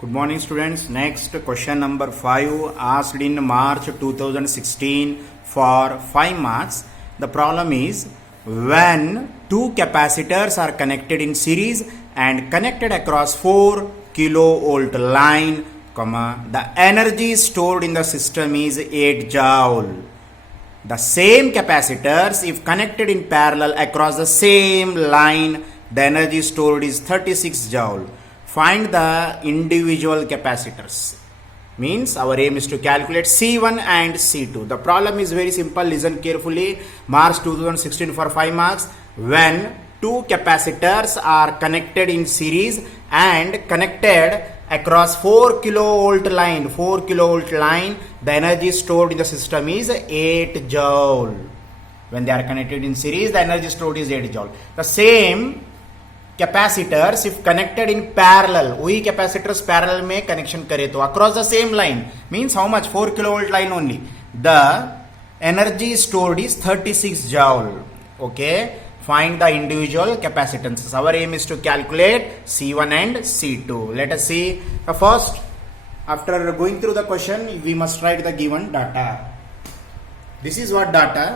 Good morning, students. Next question number 5 asked in March 2016 for 5 marks. The problem is when two capacitors are connected in series and connected across 4 kilovolt line, the energy stored in the system is 8 joule. The same capacitors, if connected in parallel across the same line, the energy stored is 36 joule. Find the individual capacitors. Means our aim is to calculate C1 and C2. The problem is very simple. Listen carefully. March 2016 for 5 marks. When two capacitors are connected in series and connected across 4 kilovolt line, the energy stored in the system is 8 joule. When they are connected in series, the energy stored is 8 joule. The same capacitors if connected in parallel, वही capacitors parallel में connection करे तो across the same line means how much 4 kilovolt line only, the energy stored is 36 joule. Okay, find the individual capacitances. Our aim is to calculate C1 and C2. Let us see the first. After going through the question, we must write the given data. This is what data.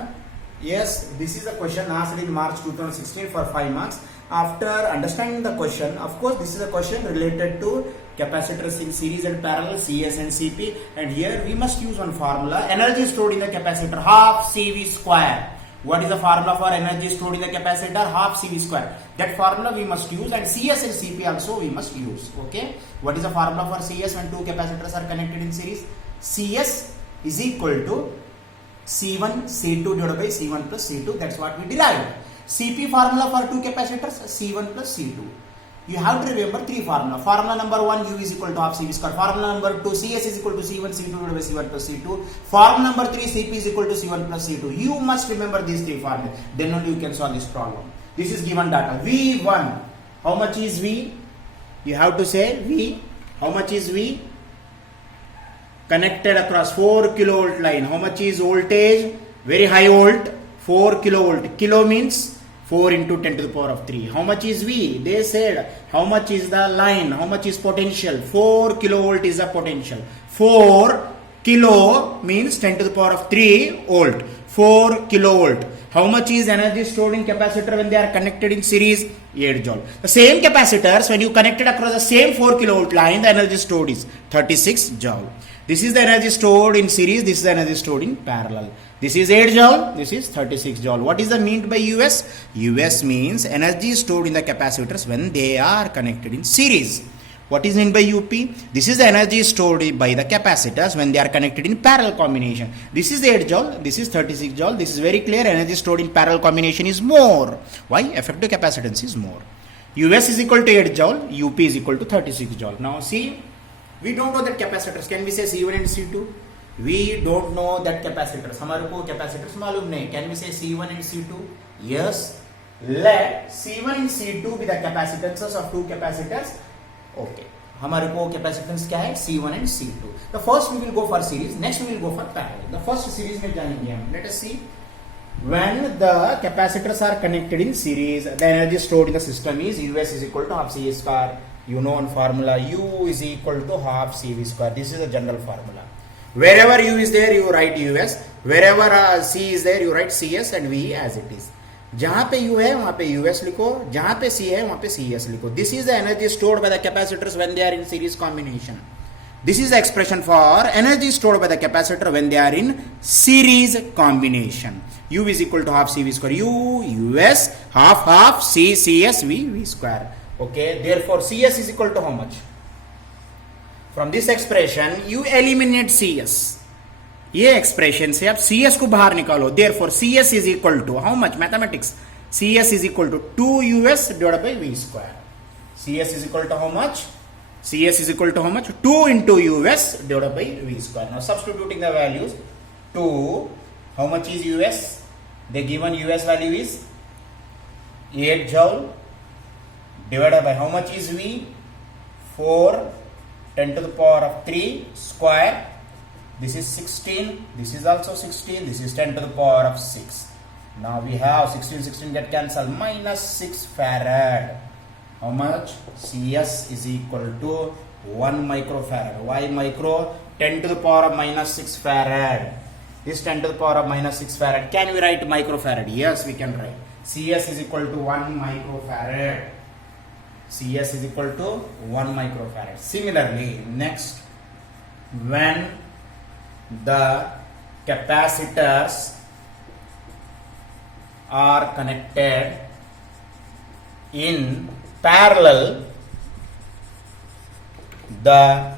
Yes, this is a question asked in March 2016 for 5 marks. After understanding the question, of course this is a question related to capacitors in series and parallel, CS and CP, and here we must use one formula. Energy stored in the capacitor half CV square. What is the formula for energy stored in the capacitor? Half CV square. That formula we must use, and CS and CP also we must use. Okay, what is the formula for CS when two capacitors are connected in series? CS is equal to C1 C2 divided by C1 plus C2. That's what we derived. CP formula for two capacitors, C1 plus C2. You have to remember three formula. Formula number 1, U is equal to half CV square. Formula number 2, CS is equal to C1 C2 divided by C1 plus C2. Formula number 3, CP is equal to C1 plus C2. You must remember these three formulas. Then only you can solve this problem. This is given data. V1. How much is V? You have to say V. How much is V? Connected across 4 kilovolt line. How much is voltage? Very high volt. 4 kilovolt. Kilo means 4 into 10 to the power of 3. How much is V? They said how much is the line? How much is potential? 4 kilovolt is the potential. 4 kilo means 10 to the power of 3 volt. 4 kilovolt. How much is energy stored in capacitor when they are connected in series? 8 joule. The same capacitors when you connected across the same 4 kilovolt line, the energy stored is 36 joule. This is the energy stored in series. This is the energy stored in parallel. This is 8 joule. This is 36 joule. What is the meant by US? US means energy stored in the capacitors when they are connected in series. What is meant by UP? This is the energy stored by the capacitors when they are connected in parallel combination. This is 8 joule. This is 36 joule. This is very clear. Energy stored in parallel combination is more. Why? Effective capacitance is more. US is equal to 8 joule. UP is equal to 36 joule. Now see, we don't know that capacitors. Can we say C1 and C2? We don't know that capacitors. हमारे को capacitors मालूम नहीं. Can we say C1 and C2? Yes. Let C1 and C2 be the capacitances of two capacitors. Okay. हमारे को capacitance क्या है? C1 and C2. The first we will go for series. Next we will go for parallel. The first series में जानेंगे हम. Let us see. When the capacitors are connected in series, the energy stored in the system is US is equal to half CV square. You know one formula. U is equal to half CV square. This is the general formula. Wherever U is there, you write US. Wherever C is there, you write CS and V as it is. जहाँ पे U है वहाँ पे US लिखो, जहाँ पे C है वहाँ पे CS लिखो. This is the energy stored by the capacitors when they are in series combination. This is the expression for energy stored by the capacitor when they are in series combination. U is equal to half CV square. U, US, half C, CS, V square. Okay, therefore CS is equal to how much? From this expression you eliminate CS. ये expression से आप CS को बाहर निकालो. Therefore CS is equal to how much? Mathematics. CS is equal to 2US divided by V square. CS is equal to how much? CS is equal to how much? 2 into US divided by V square. Now substituting the values. 2. How much is US? The given US value is 8 joule divided by how much is V? 4. 10 to the power of 3 square. This is 16. This is also 16. This is 10 to the power of 6. Now we have 16 get cancelled. Minus 6 farad. How much? CS is equal to 1 microfarad. Why micro? 10 to the power of minus 6 farad. This 10 to the power of minus 6 farad. Can we write microfarad? Yes, we can write. CS is equal to 1 microfarad. CS is equal to 1 microfarad. Similarly, next, when the capacitors are connected in parallel, the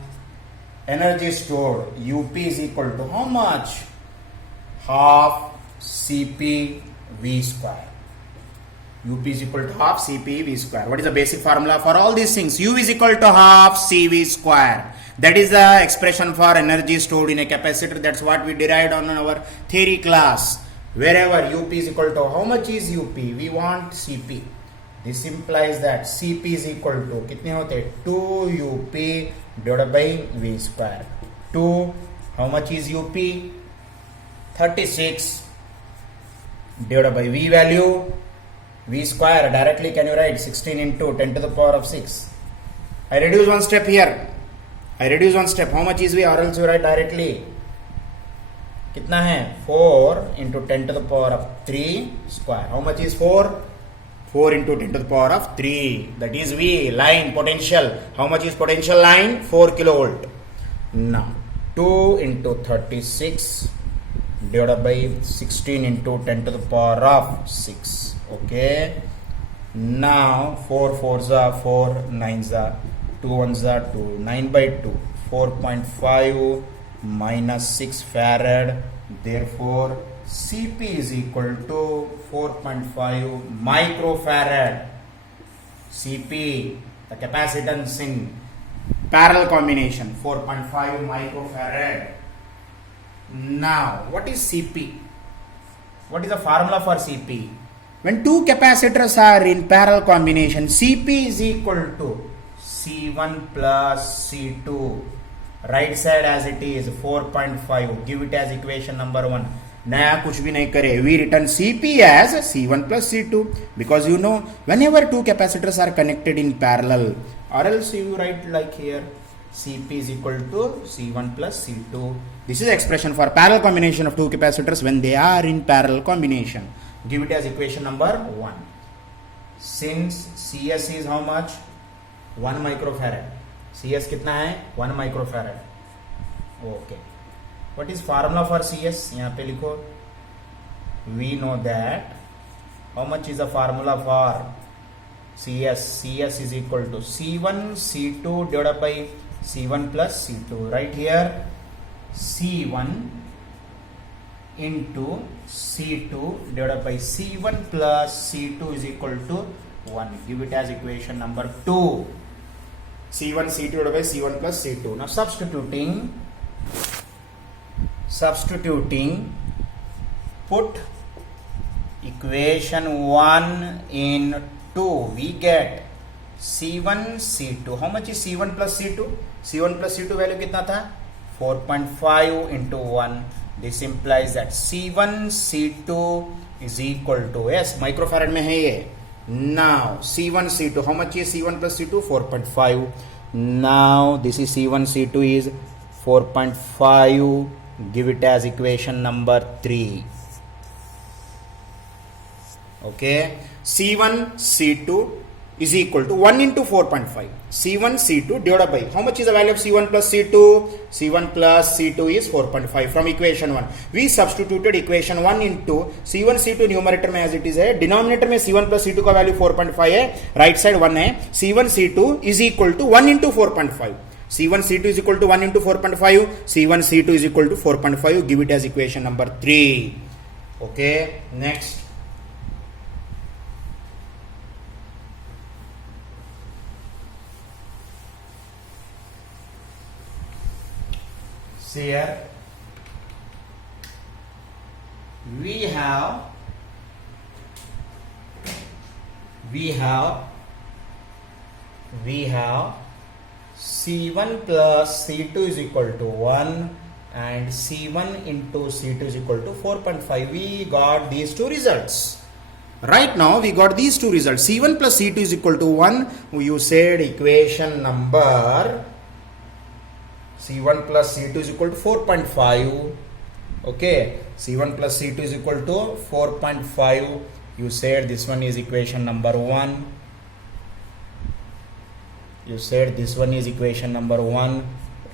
energy stored UP is equal to how much? Half Cp V square. UP is equal to half Cp V square. What is the basic formula for all these things? U is equal to half Cv square. That is the expression for energy stored in a capacitor. That's what we derived on our theory class. Wherever UP is equal to, how much is UP? We want Cp. This implies that Cp is equal to कितने होते हैं? 2UP divided by V square. 2, how much is UP? 36 divided by V value. V square directly can you write 16 into 10 to the power of 6. I reduce one step here. How much is V? Or else you write directly. कितना है? 4 into 10 to the power of 3 square. How much is 4? 4 into 10 to the power of 3. That is V, line potential. How much is potential line? 4 kilovolt. Now, 2 into 36 divided by 16 into 10 to the power of 6. Okay. Now, 4 4s are 4, 9s are 2 1s are 2, 9 by 2, 4.5 minus 6 farad. Therefore, Cp is equal to 4.5 microfarad. Cp, the capacitance in parallel combination, 4.5 microfarad. Now, what is Cp? What is the formula for Cp? When two capacitors are in parallel combination, Cp is equal to C1 plus C2. Right side as it is 4.5. Give it as equation number 1. नया कुछ भी नहीं करे. We written Cp as C1 plus C2 because you know whenever two capacitors are connected in parallel, or else you write like here Cp is equal to C1 plus C2. This is the expression for parallel combination of two capacitors when they are in parallel combination. Give it as equation number 1. Since Cs is how much? 1 microfarad. Cs कितना है? 1 microfarad. Okay. What is formula for Cs? यहाँ पे लिखो. We know that. How much is the formula for Cs? Cs is equal to C1 C2 divided by C1 plus C2. Right here, C1 into C2 divided by C1 plus C2 is equal to 1. Give it as equation number 2. C1 C2 divided by C1 plus C2. Now substituting, put equation 1 in 2. We get C1 C2. How much is C1 plus C2? C1 plus C2 value कितना था? 4.5 into 1. This implies that C1 C2 is equal to, yes, microfarad में है ये. Now C1 C2, how much is C1 plus C2? 4.5. Now this is C1 C2 is 4.5. Give it as equation number 3. Okay, C1 C2 is equal to 1 into 4.5. C1 C2 divided by, how much is the value of C1 plus C2? C1 plus C2 is 4.5 from equation 1. We substituted equation 1 into C1 C2 numerator में as it is है, denominator में C1 plus C2 का value 4.5 है, right side 1 है. C1 C2 is equal to 1 into 4.5. C1 C2 is equal to 1 into 4.5. C1 C2 is equal to 4.5. Give it as equation number 3. Okay, next. See here, we have C1 plus C2 is equal to 1 and C1 into C2 is equal to 4.5. We got these two results. Right now we got these two results. C1 plus C2 is equal to 1. You said equation number C1 plus C2 is equal to 4.5. Okay, C1 plus C2 is equal to 4.5. You said this one is equation number 1. You said this one is equation number 1,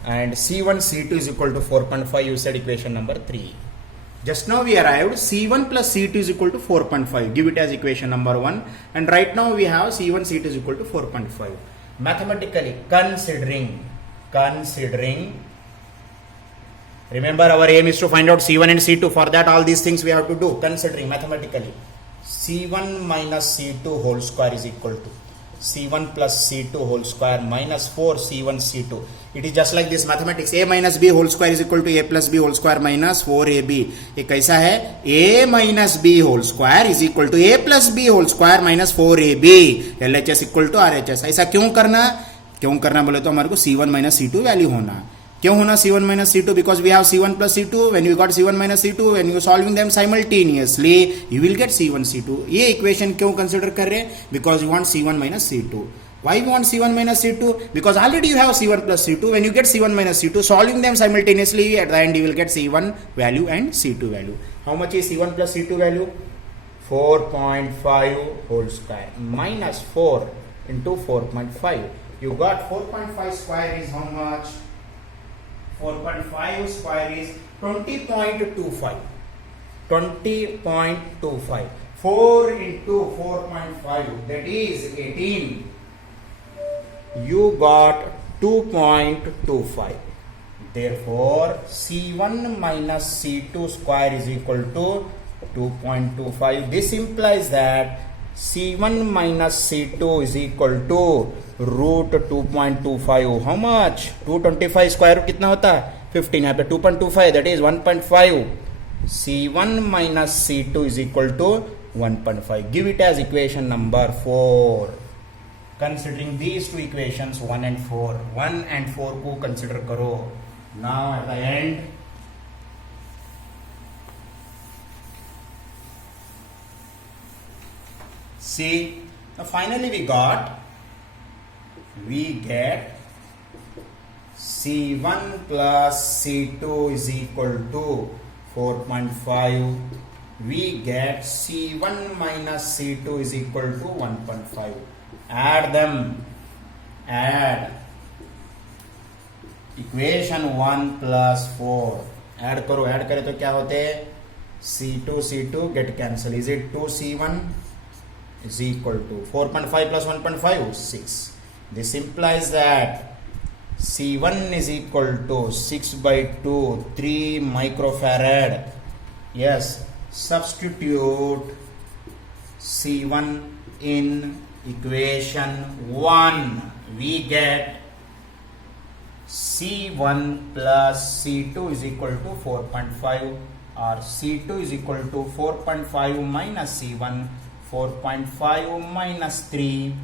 and C1 C2 is equal to 4.5. You said equation number 3. Just now we arrived C1 plus C2 is equal to 4.5. Give it as equation number 1, and right now we have C1 C2 is equal to 4.5. Mathematically considering, remember our aim is to find out C1 and C2. For that all these things we have to do. Considering mathematically, C1 minus C2 whole square is equal to C1 plus C2 whole square minus 4 C1 C2. It is just like this mathematics. A minus B whole square is equal to A plus B whole square minus 4AB. ये कैसा है? A minus B whole square is equal to A plus B whole square minus 4AB. LHS equal to RHS. ऐसा क्यों करना बोले तो हमारे को C1 minus C2 वैल्यू होना. क्यों होना C1 minus C2? Because we have C1 plus C2. When you got C1 minus C2, when you solving them simultaneously, you will get C1 C2. ये equation क्यों consider कर रहे हैं? Because you want C1 minus C2. Why you want C1 minus C2? Because already you have C1 plus C2. When you get C1 minus C2, solving them simultaneously, at the end you will get C1 value and C2 value. How much is C1 plus C2 value? 4.5 whole square minus 4 into 4.5. You got 4.5 square is how much? 4.5 square is 20.25. 20.25. 4 into 4.5, that is 18. You got 2.25. Therefore, C1 minus C2 square is equal to 2.25. This implies that C1 minus C2 is equal to root 2.25. How much? 225 square root कितना होता है? 15. यहाँ पे 2.25, that is 1.5. C1 minus C2 is equal to 1.5. Give it as equation number 4. Considering these two equations 1 and 4. 1 and 4 को consider करो. Now at the end, see, now finally we get C1 plus C2 is equal to 4.5. We get C1 minus C2 is equal to 1.5. Add them. Add equation 1 plus 4. Add करे तो क्या होते हैं? C2 get cancel. Is it 2C1 is equal to 4.5 plus 1.5? 6. This implies that C1 is equal to 6 by 2, 3 microfarad. Yes, substitute C1 in equation 1. We get C1 plus C2 is equal to 4.5, or C2 is equal to 4.5 minus C1, 4.5 minus 3.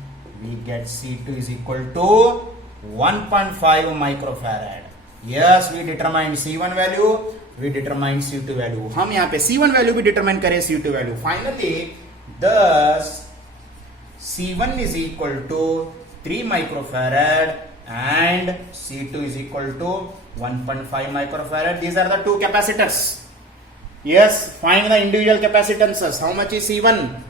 We get C2 is equal to 1.5 microfarad. Yes, we determined C1 value, we determined C2 value. हम यहाँ पे C1 value भी determine करें, C2 value. Finally, thus C1 is equal to 3 microfarad and C2 is equal to 1.5 microfarad. These are the two capacitors. Yes, find the individual capacitances. How much is C1?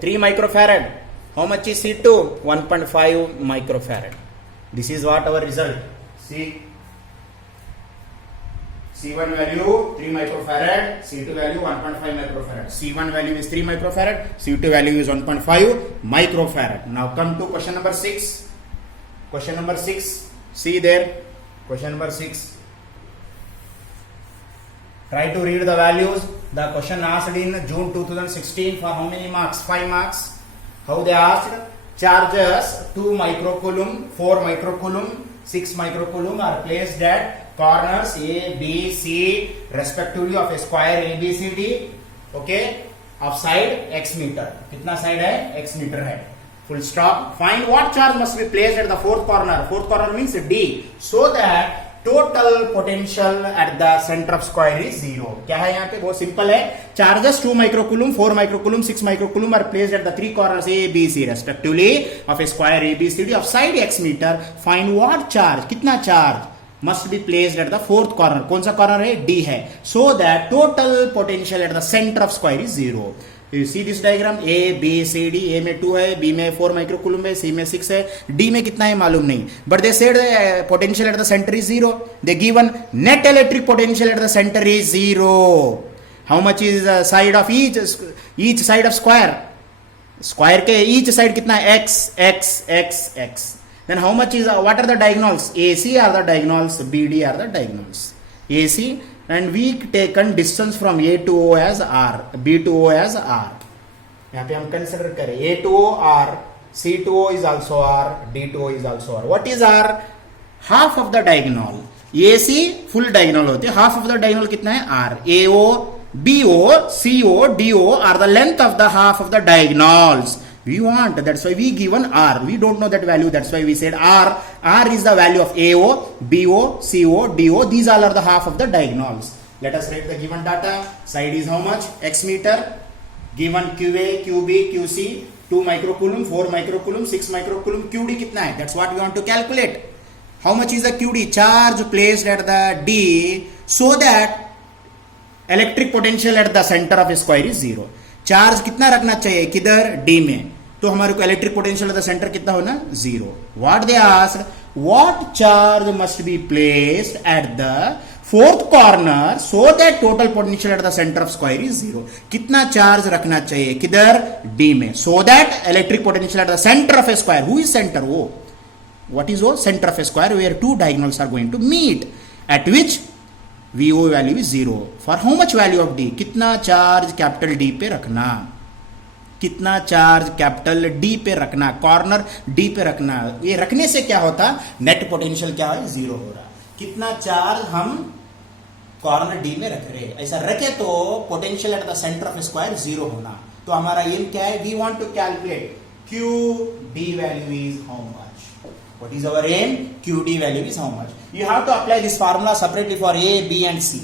3 microfarad. How much is C2? 1.5 microfarad. This is what our result. See, C1 value 3 microfarad, C2 value 1.5 microfarad. C1 value is 3 microfarad, C2 value is 1.5 microfarad. Now come to question number 6. Question number 6. See there. Question number 6. Try to read the values. The question asked in June 2016 for how many marks? 5 marks. How they asked? Charges 2 microcoulomb, 4 microcoulomb, 6 microcoulomb are placed at corners A, B, C respectively of a square ABCD. Okay, of side x meter. कितना side है? X meter है. Full stop. Find what charge must be placed at the fourth corner. Fourth corner means D, so that total potential at the center of square is 0. क्या है यहाँ पे? बहुत simple है. Charges 2 microcoulomb, 4 microcoulomb, 6 microcoulomb are placed at the 3 corners A, B, C respectively of a square ABCD of side x meter. Find what charge? कितना charge? must be placed at the fourth corner. कौन सा corner है? D है. So that total potential at the center of square is 0. You see this diagram, A, B, C, D. A में 2 है, B में 4 microcoulomb है, C में 6 है, D में कितना है मालूम नहीं. But they said potential at the center is 0. They given net electric potential at the center is 0. How much is the side of each side of square? Square के each side कितना है? X, X, X, X. Then how much is what are the diagonals? AC are the diagonals, BD are the diagonals. AC, and we taken distance from A to O as R, B to O as R. यहाँ पे हम consider करें A to O R, C to O is also R, D to O is also R. What is R? Half of the diagonal. AC full diagonal होते हैं, half of the diagonal कितना है? R. AO, BO, CO, DO are the length of the half of the diagonals. We want, that's why we given R. We don't know that value, that's why we said R. R is the value of AO, BO, CO, DO. These all are the half of the diagonals. Let us write the given data. Side is how much? X meter. Given QA, QB, QC, 2 microcoulomb, 4 microcoulomb, 6 microcoulomb. QD कितना है? That's what we want to calculate. How much is the QD? Charge placed at the D so that electric potential at the centre of square is 0. Charge कितना रखना चाहिए? किधर? D में. तो हमारे को electric potential at the centre कितना होना? 0. What they asked, what charge must be placed at the fourth corner so that total potential at the centre of square is 0. कितना चार्ज रखना चाहिए? किधर? डी में. So that electric potential at the centre of a square. Who is centre? वो what is वो? Centre of a square where two diagonals are going to meet at which VO value is 0. For how much value of D? कितना charge capital D पे रखना? कितना charge capital D पे रखना? Corner D पे रखना. ये रखने से क्या होता? नेट पोटेंशियल क्या है? 0 हो रहा. कितना चार्ज हम कॉर्नर D में रख रहे हैं. ऐसा रखे तो potential at the centre of square 0 होना. तो हमारा एम क्या है? We want to calculate QD value is how much. What is our aim? QD value is how much? You have to apply this formula separately for A, B and C.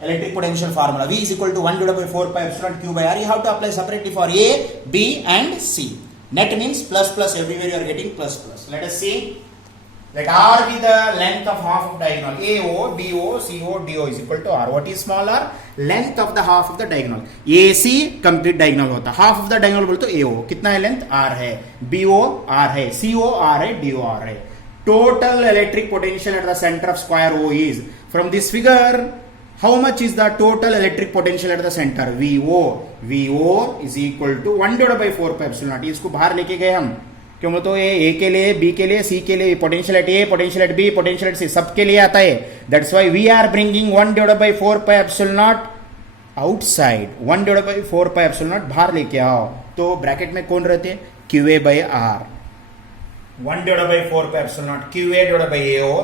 Electric potential formula. V is equal to 1 divided by 4 pi epsilon Q by R. You have to apply separately for A, B and C. Net means plus plus, everywhere you are getting plus plus. Let us see. Let R be the length of half of diagonal. AO, BO, CO, DO is equal to R. What is small r? Length of the half of the diagonal. AC complete diagonal होता है. Half of the diagonal बोलते तो AO. कितना है length? R है. BO R है. CO R है. DO R है. Total electric potential at the center of square O is, from this figure, how much is the total electric potential at the center? VO. VO is equal to 1 divided by 4 pi epsilon naught. इसको बाहर लेके गए हम. क्यों? तो ए के लिए, B के लिए, सी के लिए, potential at A, potential at B, potential at C, सबके लिए आता है. That's why we are bringing 1 divided by 4 pi epsilon naught outside. 1 divided by 4 pi epsilon naught बाहर लेके आओ. तो ब्रैकेट में कौन रहते हैं? QA by R. 1 divided by 4 pi epsilon nought QA divided by AO,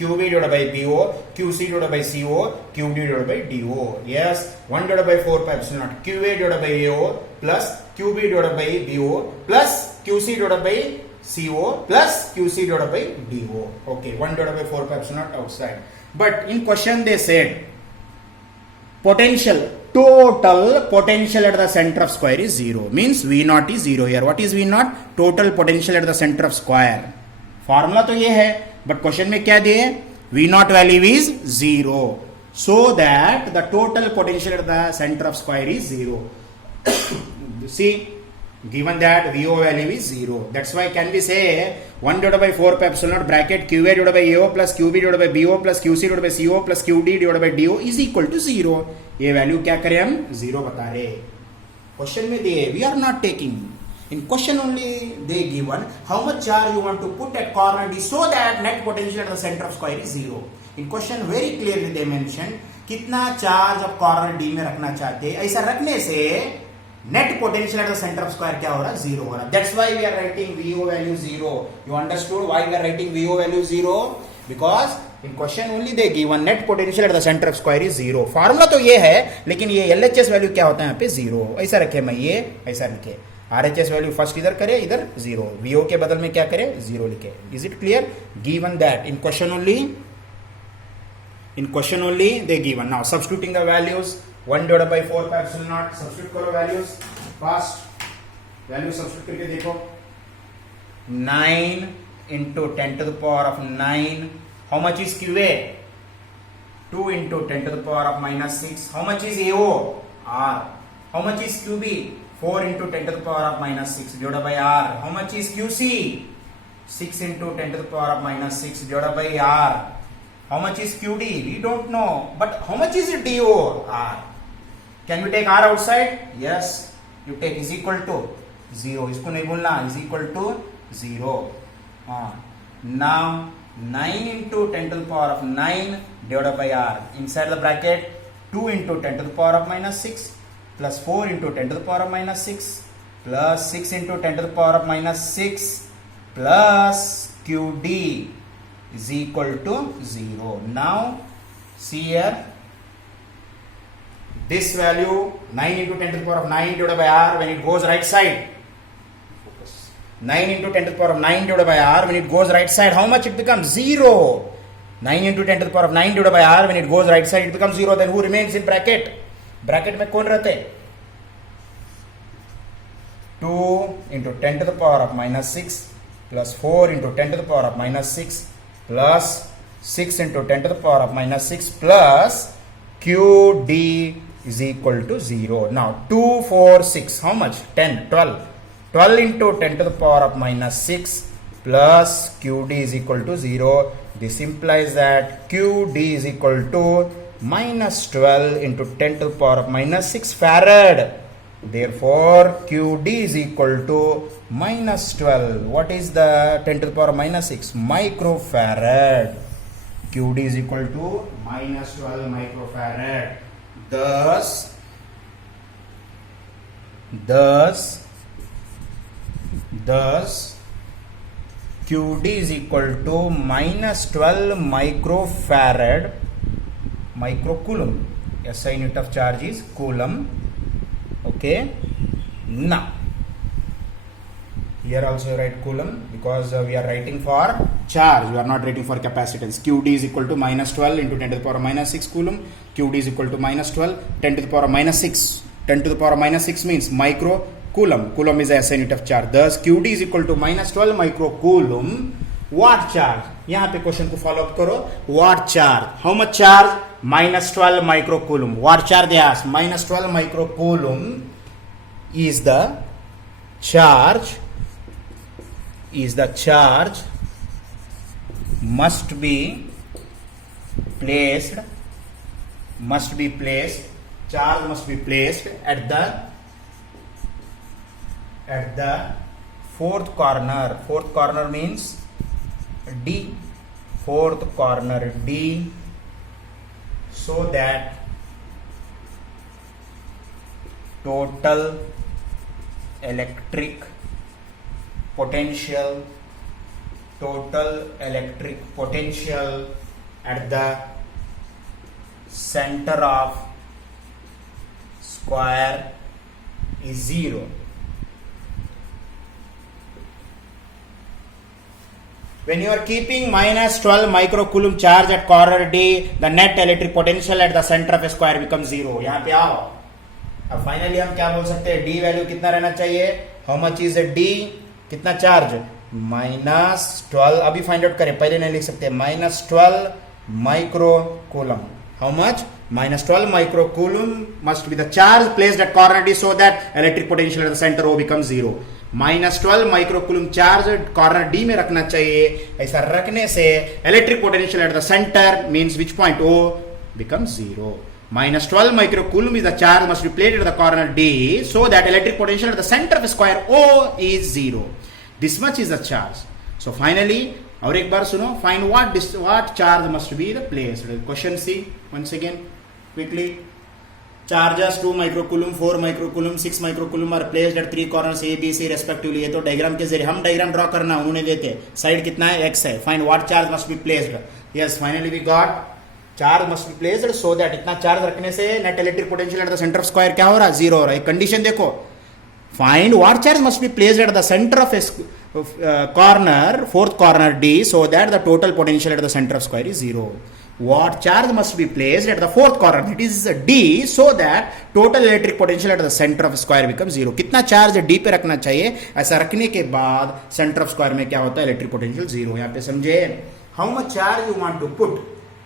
QB divided by BO, QC divided by CO, QD divided by DO. Yes, 1 divided by 4 pi epsilon naught QA divided by AO plus QB divided by BO plus QC divided by CO plus QC divided by DO. Okay, 1 divided by 4 pi epsilon naught outside. But in question they said potential, total potential at the center of square is 0. Means V naught is 0 here. What is V naught? Total potential at the center of square. Formula तो ये है. But question में क्या दिए? V naught value is 0. So that the total potential at the center of square is 0. See, given that VO value is 0. That's why can we say 1 divided by 4 pi epsilon naught bracket QA divided by AO plus QB divided by BO plus QC divided by CO plus QD divided by DO is equal to 0. ये value क्या करें हम? 0 बता रहे. Question में दिए, we are not taking. In question only they given how much charge you want to put at corner D so that net potential at the center of square is 0. In question very clearly they mentioned कितना charge आप corner D में रखना चाहते हैं. ऐसा रखने से net potential at the centre of square क्या हो रहा है? 0 हो रहा है. That's why we are writing VO value 0. You understood why we are writing VO value 0? Because in question only they given net potential at the center of square is 0. Formula तो ये है, लेकिन ये LHS वैल्यू क्या होता है यहाँ पे? 0. ऐसा रखे मैं, ये ऐसा लिखे. RHS वैल्यू फर्स्ट इधर करे, इधर 0. VO के बदल में क्या करे? 0 लिखे. Is it clear? Given that in question only they given. Now substituting the values 1 divided by 4 pi epsilon not. Substitute करो वैल्यूज फास्ट. वैल्यू सब्स्टिट्यूट करके देखो. 9 into 10 to the power of 9 How much is QA? 2 into 10 to the power of minus 6. How much is AO? R. How much is QB? 4 into 10 to the power of minus 6 divided by R. How much is QC? 6 into 10 to the power of minus 6 divided by R. How much is QD? We don't know. But how much is it DO? R. Can we take R outside? Yes. You take is equal to 0. इसको नहीं बोलना, is equal to 0. Now 9 into 10 to the power of 9 divided by R. Inside the bracket 2 into 10 to the power of minus 6 plus 4 into 10 to the power of minus 6 plus 6 into 10 to the power of minus 6 plus QD is equal to 0. Now see here, this value 9 into 10 to the power of 9 divided by R when it goes right side. 9 into 10 to the power of 9 divided by R when it goes right side, how much it becomes? 0. 9 into 10 to the power of 9 divided by R when it goes right side, it becomes 0. Then who remains in bracket? Bracket में कौन रहते? 2 into 10 to the power of minus 6 plus 4 into 10 to the power of minus 6 plus 6 into 10 to the power of minus 6 plus QD is equal to 0. Now 2, 4, 6, how much? 10, 12. 12 into 10 to the power of minus 6 plus QD is equal to 0. This implies that QD is equal to minus 12 into 10 to the power of minus 6 farad. Therefore, QD is equal to minus 12. What is the 10 to the power of minus 6? Microfarad. QD is equal to minus 12 microfarad. Thus, QD is equal to minus 12 microfarad, microcoulomb. SI unit of charge is coulomb. Okay. Now, here also write coulomb because we are writing for charge. We are not writing for capacitance. QD is equal to minus 12 into 10 to the power of minus 6 coulomb. QD is equal to minus 12, 10 to the power of minus 6. 10 to the power of minus 6 means micro coulomb. Coulomb is a SI unit of charge. Thus, QD is equal to minus 12 microcoulomb. What charge? यहाँ पे question को follow up करो. What charge? How much charge? Minus 12 microcoulomb. What charge they ask? Minus 12 microcoulomb is the charge. Must be placed. Charge must be placed at the fourth corner. Fourth corner means D. Fourth corner D, so that total electric potential at the center of square is 0. When you are keeping minus 12 microcoulomb charge at corner D, the net electric potential at the center of a square becomes 0. यहाँ पे आओ. अब finally हम क्या बोल सकते हैं? D value कितना रहना चाहिए? How much is D? कितना चार्ज? minus 12. अभी फाइंड आउट करें, पहले नहीं लिख सकते. minus 12 microcoulomb. How much? Minus 12 microcoulomb must be the charge placed at corner D so that electric potential at the center O becomes 0. minus 12 microcoulomb charge corner D में रखना चाहिए. ऐसा रखने से electric potential at the center means which point? O becomes 0. Minus 12 microcoulomb is the charge must be placed at the corner D so that electric potential at the center of square O is 0. This much is the charge. So finally, और एक बार सुनो, find what charge must be the placed. Question C once again quickly. Charges 2 microcoulomb, 4 microcoulomb, 6 microcoulomb are placed at 3 corners A, B, C respectively. ये तो diagram के जरिए हम diagram draw करना उन्होंने देते. साइड कितना है? X है. Find what charge must be placed. Yes, finally we got charge must be placed so that इतना चार्ज रखने से net electric potential at the centre of square क्या हो रहा है? 0 हो रहा है. कंडीशन देखो. Find what charge must be placed at the center of a corner, fourth corner D, so that the total potential at the center of square is 0. What charge must be placed at the fourth corner, that is D, so that total electric potential at the center of square becomes 0. कितना charge D पे रखना चाहिए? ऐसा रखने के बाद centre of square में क्या होता है? Electric potential 0. यहाँ पे समझे? how much charge you want to put.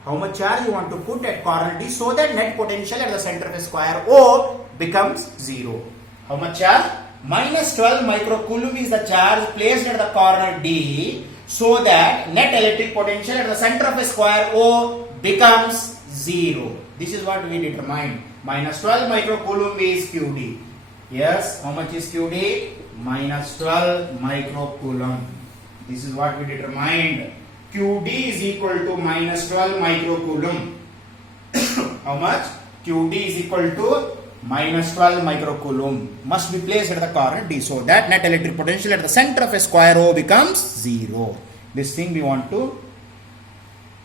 How much charge you want to put at corner D so that net potential at the center of a square O becomes 0. How much charge? Minus 12 microcoulomb is the charge placed at the corner D so that net electric potential at the center of a square O becomes 0. This is what we determined. Minus 12 microcoulomb is QD. Yes, how much is QD? Minus 12 microcoulomb. This is what we determined. QD is equal to minus 12 microcoulomb. How much? QD is equal to minus 12 microcoulomb must be placed at the corner D so that net electric potential at the center of a square O becomes 0. This thing we want to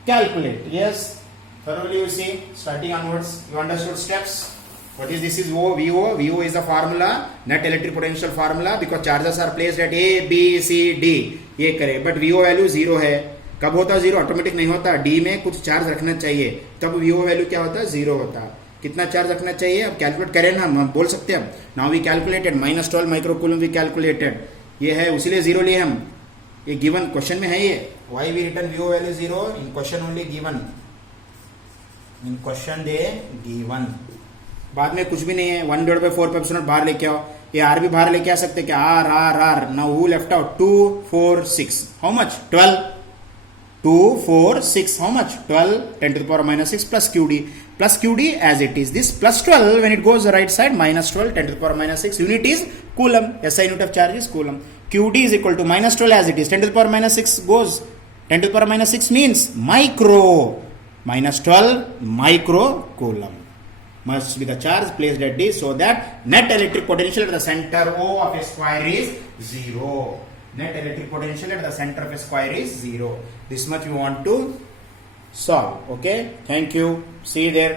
calculate. Yes, thoroughly you see, starting onwards, you understood steps. What is this? Is O, VO. VO is the formula, net electric potential formula, because charges are placed at A, B, C, D. ये करे, but VO value 0 है. कब होता है 0? Automatic नहीं होता. D में कुछ चार्ज रखना चाहिए, तब VO वैल्यू क्या होता है? 0 होता है. कितना चार्ज रखना चाहिए? अब कैलकुलेट करें ना, हम बोल सकते हैं. Now we calculated minus 12 microcoulomb we calculated. ये है, उसीलिए 0 लिए हम. ये गिवन क्वेश्चन में है. ये why we return VO value 0 in question only given. In question they given. बाद में कुछ भी नहीं है. 1/4 पे एप्सिलॉन बाहर लेके आओ. ये आर भी बाहर लेके आ सकते क्या? R R R. Now who left out? 2 4 6. How much? 12. 2 4 6. How much? 12 10 to the power minus 6 plus QD. Plus QD as it is. This plus 12 when it goes the right side, minus 12 10 to the power minus 6. Unit is coulomb. SI unit of charge is coulomb. QD is equal to minus 12 as it is. 10 to the power minus 6 goes. 10 to the power minus 6 means micro. Minus 12 micro coulomb must be the charge placed at D so that net electric potential at the center O of a square is 0. Net electric potential at the center of a square is 0. This much we want to solve. Okay. Thank you. See you there.